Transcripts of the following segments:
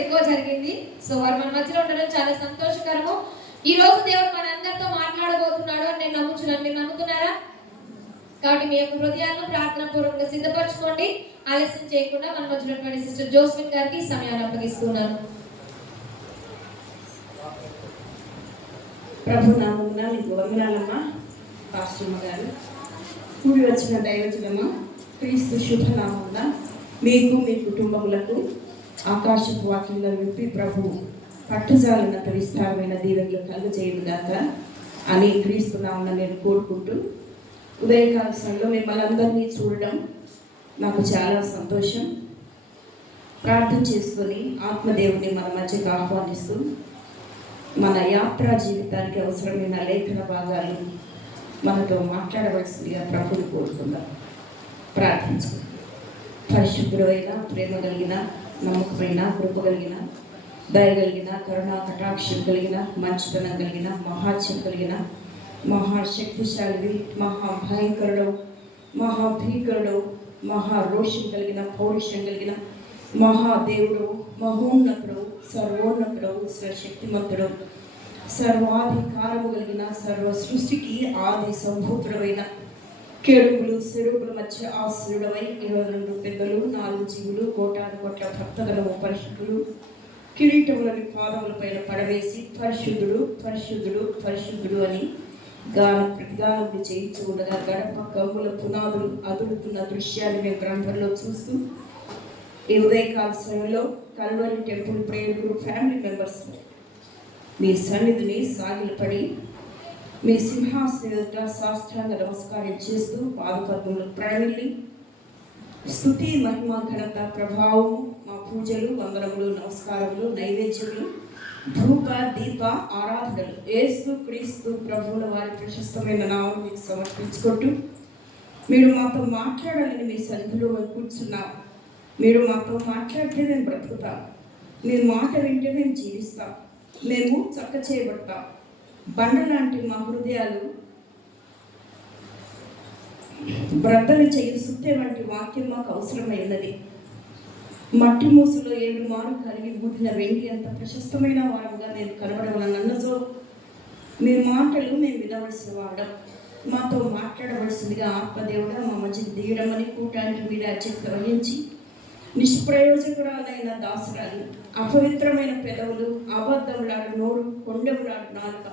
ఎక్కువ జరిగింది. సో వారు మన మధ్యలో ఉండడం చాలా సంతోషకరము. ఈ రోజు దేవుడు మన అందరితో మాట్లాడబోతున్నాడు అని నేను నమ్ముతున్నాను. మీరు నమ్ముతున్నారా? కాబట్టి మీ యొక్క హృదయాలను ప్రార్థన పూర్వకంగా సిద్ధపరచుకోండి. ఆలస్యం చేయకుండా మన మధ్యలో ఉన్నటువంటి సిస్టర్ జోస్మిన్ గారికి సమయాన్ని అప్పగిస్తున్నాను. ప్రభు నామమున మీకు వందనాలమ్మా. పాస్టమ్మ గారు, కూడి వచ్చిన దైవజనమా, క్రీస్తు శుభనామమున మీకు మీ కుటుంబములకు ఆకాశపు వాక్యంలో విప్పి ప్రభు పట్టుజాలనంత విస్తారమైన దీవెనలు కలుగజేయుగాక అని క్రీస్తు నామమున నేను కోరుకుంటూ, ఉదయకాల సమయంలో మిమ్మల్ని అందరినీ చూడడం నాకు చాలా సంతోషం. ప్రార్థన చేసుకొని ఆత్మదేవుని మన మధ్యకు ఆహ్వానిస్తూ మన యాత్రా జీవితానికి అవసరమైన లేఖన భాగాలు మనతో మాట్లాడవలసిందిగా ప్రభుని కోరుకుందాం. ప్రార్థించుకుందాం. పరిశుద్ధుడైన, ప్రేమ కలిగిన, నమ్మకమైన, కృప కలిగిన, దయగలిగిన, కరుణా కటాక్షం కలిగిన, మంచితనం కలిగిన, మహాత్యం కలిగిన, మహాశక్తిశాలివి, మహాభయంకరుడు, మహాభీకరుడు, మహారోషం కలిగిన, పౌరుషం కలిగిన మహాదేవుడు, మహోన్నతుడు, సర్వోన్నతుడు, సర్వశక్తిమంతుడు, సర్వాధికారము కలిగిన, సర్వ సృష్టికి ఆది సంభూతుడమైన, కెరూబులు సెరూబుల మధ్య ఆశ్రయుడవై 22 పెద్దలు, 4 జీవులు, కోటాను కోట్ల భక్తగలము పరిశుద్ధులు, కిరీటములని పాదముల పైన పడవేసి పరిశుద్ధుడు పరిశుద్ధుడు పరిశుద్ధుడు అని ప్రతిగానములు చేయించు ఉండగా గడప కమ్ముల పునాదులు అదురుతున్న దృశ్యాన్ని మేము గ్రంథంలో చూస్తూ ఈ ఉదయకాల సమయంలో Calvary temple prayer group family members మీ సన్నిధిని సాగిలపడి మీ సింహాసనం ఎదుట సాష్టాంగ నమస్కారం చేస్తూ పాదపద్మములు ప్రణమిల్లి స్తుతి, మహిమ, ఘనత, ప్రభావం, మా పూజలు, వందనములు, నమస్కారములు, నైవేద్యములు, ధూప దీప ఆరాధనలు యేసు క్రీస్తు ప్రభువుల వారి ప్రశస్తమైన నామం మీకు సమర్పించుకుంటూ, మీరు మాతో మాట్లాడాలని మీ సన్నిధిలో మేము కూర్చున్నాం. మీరు మాతో మాట్లాడితే మేము బ్రతుకుతాం. మీ మాట వింటే మేము జీవిస్తాం. మేము చక్క చేయబడతాం. బండలాంటి మా హృదయాలు బ్రద్దలు చేయి సుత్తే వంటి వాక్యం మాకు అవసరమైనది. మట్టి మూసులో 7 మారు కలిగి ఊదిన వెండి అంత ప్రశస్తమైన వారంగా నేను కనబడవలనన్నదో మీ మాటలు మేము వినవలసిన వాడం. మాతో మాట్లాడవలసిందిగా ఆత్మదేవుడా మా మధ్యకి దిగడమని కూటానికి మీరు అధ్యక్షత వహించి నిష్ప్రయోజకురాలైన దాసురాలు, అపవిత్రమైన పెదవులు, అబద్ధములాడు నోరు, కొండములాడు నాలుక,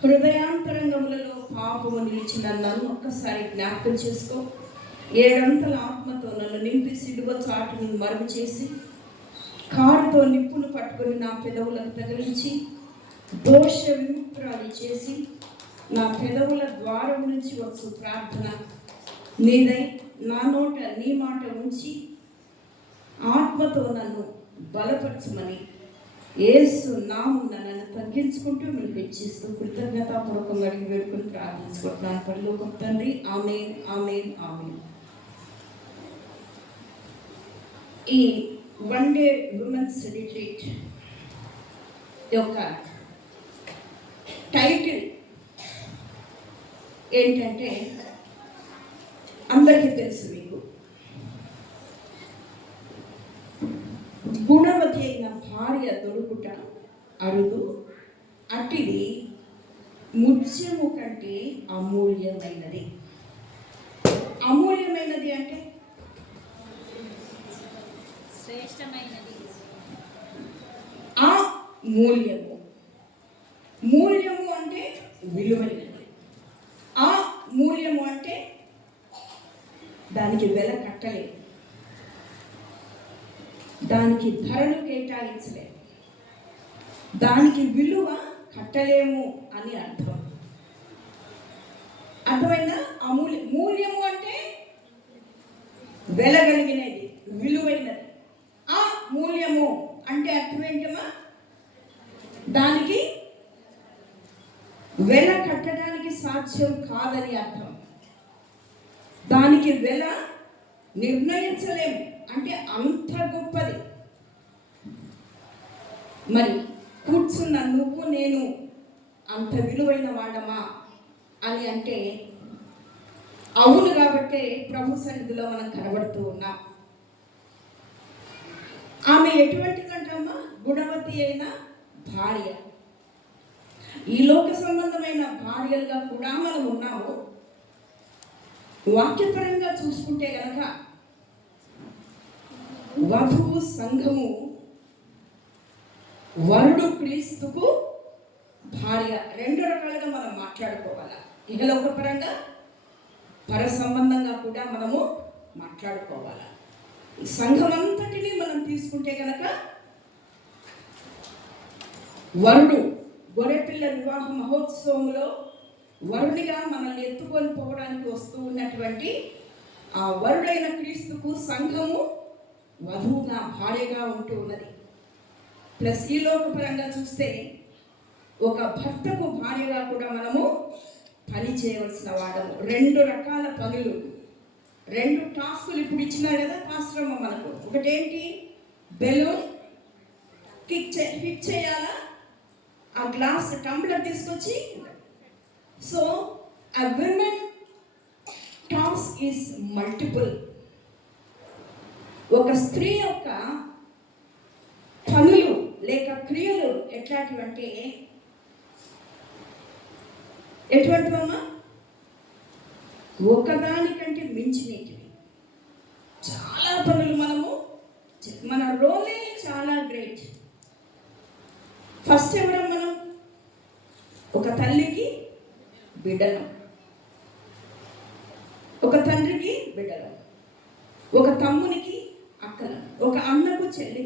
హృదయాంతరంగములలో పాపము నిలిచిన నన్ను ఒక్కసారి జ్ఞాపకం చేసుకో. 7 అంతల ఆత్మతో నన్ను నింపి సిలువ చాటును మరుగు చేసి కారుతో నిప్పును పట్టుకొని నా పెదవులకు తగిలించి దోష విముక్తురాలు చేసి నా పెదవుల ద్వారం నుంచి వచ్చు ప్రార్థన నీదై నా నోట నీ మాట ఉంచి ఆత్మతో నన్ను బలపరచమని యేసు నామమున నన్ను తగ్గించుకుంటూ మీరు హెచ్చిస్తూ కృతజ్ఞతాపూర్వకంగా అడిగి వేడుకొని ప్రార్థించుకుంటున్నాను. పరలోకపు తండ్రి, ఆమేన్, ఆమేన్, ఆమేన్. ఈ 1 డే ఉమెన్స్ రిట్రీట్ యొక్క టైటిల్ ఏంటంటే అందరికీ తెలుసు, మీకు గుణవతి అయిన భార్య దొరుకుట అరుదు, అటిది ముత్యము కంటే అమూల్యమైనది. అమూల్యమైనది అంటే శ్రేష్టమైనది. ఆ మూల్యము, మూల్యము అంటే విలువైనది. ఆ మూల్యము అంటే దానికి వెల కట్టలేదు, దానికి ధరను కేటాయించలేము, దానికి విలువ కట్టలేము అని అర్థం. అర్థమైందా? మూల్యము అంటే వెలగలిగినది, విలువైనది. ఆ మూల్యము అంటే అర్థం ఏంటమ్మా? దానికి వెల కట్టడానికి సాధ్యం కాదని అర్థం. దానికి వెల నిర్ణయించలేము అంటే అంత గొప్పది. మరి కూర్చున్న నువ్వు నేను అంత విలువైన వాడమా అని అంటే అవును. కాబట్టే ప్రభు సన్నిధిలో మనం కనబడుతూ ఉన్నాం. ఆమె ఎటువంటిదంటమ్మా? గుణవతి అయిన భార్య. ఈ లోక సంబంధమైన భార్యలుగా కూడా మనం ఉన్నాము. వాక్యపరంగా చూసుకుంటే గనక వధువు సంఘము, వరుడు క్రీస్తుకు భార్య. రెండు రకాలుగా మనం మాట్లాడుకోవాలి. ఇహలోక పరంగా, పర సంబంధంగా కూడా మనము మాట్లాడుకోవాలి. సంఘం అంతటిని మనం తీసుకుంటే కనుక వరుడు గొర్రెపిల్ల వివాహ మహోత్సవంలో వరుడిగా మనల్ని ఎత్తుకొని పోవడానికి వస్తూ ఉన్నటువంటి ఆ వరుడైన క్రీస్తుకు సంఘము వధువుగా, భార్యగా ఉంటూ ఉన్నది. ప్లస్ ఈ లోకపరంగా చూస్తే ఒక భర్తకు భార్యగా కూడా మనము పని చేయవలసిన వాడము. రెండు రకాల పనులు, రెండు టాస్కులు ఇప్పుడు ఇచ్చినారు కదా పాస్టర్ మనకు. ఒకటేంటి, బెలూన్ హిట్ చేయాలా, ఆ గ్లాస్ టంబ్లర్ తీసుకొచ్చి. సో ఆ విమెన్ టాస్క్ ఈజ్ మల్టిపుల్. ఒక స్త్రీ యొక్క పనులు లేక క్రియలు ఎట్లాంటివంటే, ఎటువంటివమ్మా, ఒకదానికంటే మించినటివి. చాలా పనులు మన రోలే చాలా గ్రేట్. ఫస్ట్ ఎవరం మనం? ఒక తల్లికి బిడ్డలం, ఒక తండ్రికి బిడ్డలం, ఒక తమ్మునికి అక్కలం, ఒక అన్నకు చెల్లి,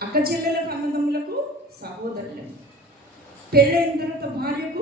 అక్క చెల్లెలకు అన్నదమ్ములకు సహోదరులం, పెళ్ళైన తర్వాత భార్యకు